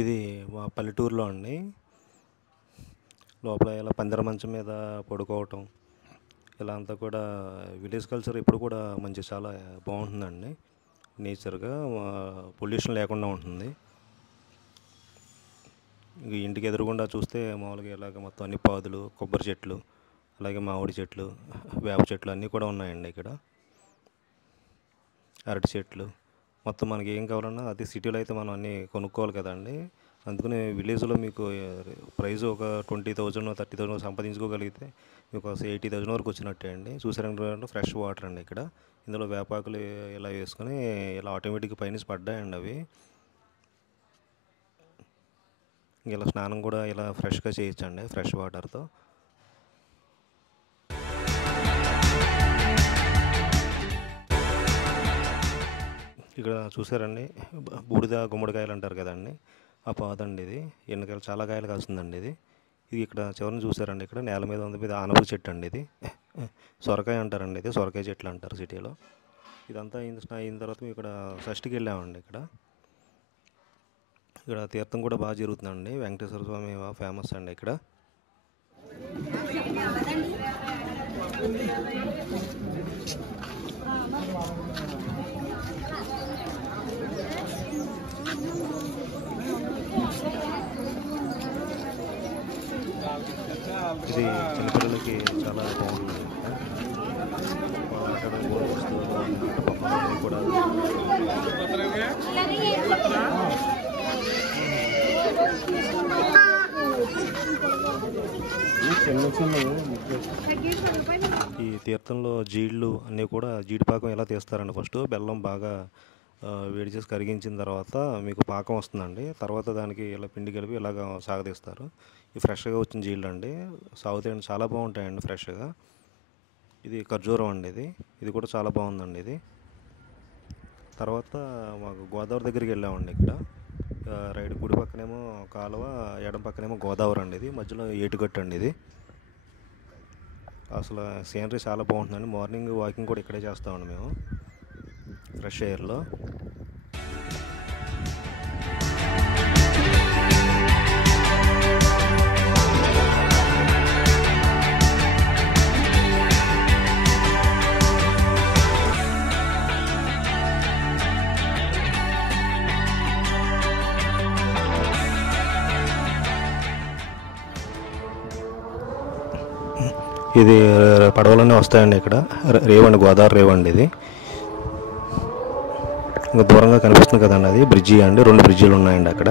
ఇది మా పల్లెటూరులో అండి. లోపల ఇలా పందిర మంచం మీద పడుకోవటం ఇలా అంతా కూడా విలేజ్ కల్చర్ ఇప్పుడు కూడా చాలా బాగుంటుందండి. నేచర్గా పొల్యూషన్ లేకుండా ఉంటుంది. ఇంటికి ఎదురుగుండా చూస్తే మామూలుగా ఇలాగ మొత్తం అన్ని పాదులు, కొబ్బరి చెట్లు, అలాగే మామిడి చెట్లు, వేప చెట్లు అన్నీ కూడా ఉన్నాయండి ఇక్కడ. అరటి చెట్లు మొత్తం మనకి ఏం కావాలన్నా అది సిటీలో అయితే మనం అన్నీ కొనుక్కోవాలి కదండి. అందుకని విలేజ్లో మీకు ప్రైస్ ఒక 20,000 30,000 సంపాదించుకోగలిగితే మీకు 80,000 వరకు వచ్చినట్టే అండి. చూసారంటే ఫ్రెష్ వాటర్ అండి ఇక్కడ. ఇందులో వేపాకులు ఇలా వేసుకొని ఇలా ఆటోమేటిక్గా పైనుంచి పడ్డాయండి అవి. ఇలా స్నానం కూడా ఇలా ఫ్రెష్గా చేయొచ్చండి ఫ్రెష్ వాటర్తో. ఇక్కడ చూసారండి, బూడిద గుమ్మడికాయలు అంటారు కదండి, ఆ పాదండి ఇది. ఎన్నికాయలు చాలా కాయలు కాస్తుందండి ఇది. ఇది ఇక్కడ చివరిని చూసారండి, ఇక్కడ నేల మీద ఉంది, మీద ఆనప చెట్టు అండి ఇది. సొరకాయ అంటారండి, ఇది సొరకాయ చెట్లు అంటారు సిటీలో. ఇదంతా అయిన తర్వాత మేము ఇక్కడ షష్ఠికి వెళ్ళామండి. ఇక్కడ తీర్థం కూడా బాగా జరుగుతుందండి. వెంకటేశ్వర స్వామి ఫేమస్ అండి ఇక్కడ. ఇది చిన్నపిల్లలకి చాలా బాగుంటుంది. కూడా ఈ తీర్థంలో జీళ్ళు అన్నీ కూడా జీడిపాకం ఎలా తీస్తారండి. ఫస్ట్ బెల్లం బాగా వేడి చేసి కరిగించిన తర్వాత మీకు పాకం వస్తుందండి. తర్వాత దానికి ఇలా పిండి కలిపి ఇలాగ సాగదీస్తారు. ఈ ఫ్రెష్గా వచ్చిన జీళ్ళు అండి, సాగుతాయండి, చాలా బాగుంటాయండి ఫ్రెష్గా. ఇది ఖర్జూరం అండి, ఇది కూడా చాలా బాగుందండి ఇది. తర్వాత మాకు గోదావరి దగ్గరికి వెళ్ళామండి. ఇక్కడ రైట్ కుడి పక్కనేమో కాలువ, ఎడం పక్కనేమో గోదావరి అండి, ఇది మధ్యలో ఏటుగట్టు అండి ఇది. అసలు సీనరీ చాలా బాగుంటుందండి. మార్నింగ్ వాకింగ్ కూడా ఇక్కడే చేస్తామండి మేము, ఫ్రెష్ ఎయిర్లో. ఇది పడవలన్నీ వస్తాయండి ఇక్కడ. రేవండి, గోదావరి రేవండి ఇది. ఇంకా దూరంగా కనిపిస్తుంది కదండి, అది బ్రిడ్జి అండి. 2 బ్రిడ్జిలు ఉన్నాయండి అక్కడ.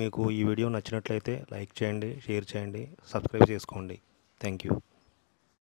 మీకు ఈ వీడియో నచ్చినట్లయితే లైక్ చేయండి, షేర్ చేయండి, సబ్స్క్రైబ్ చేసుకోండి. Thank you.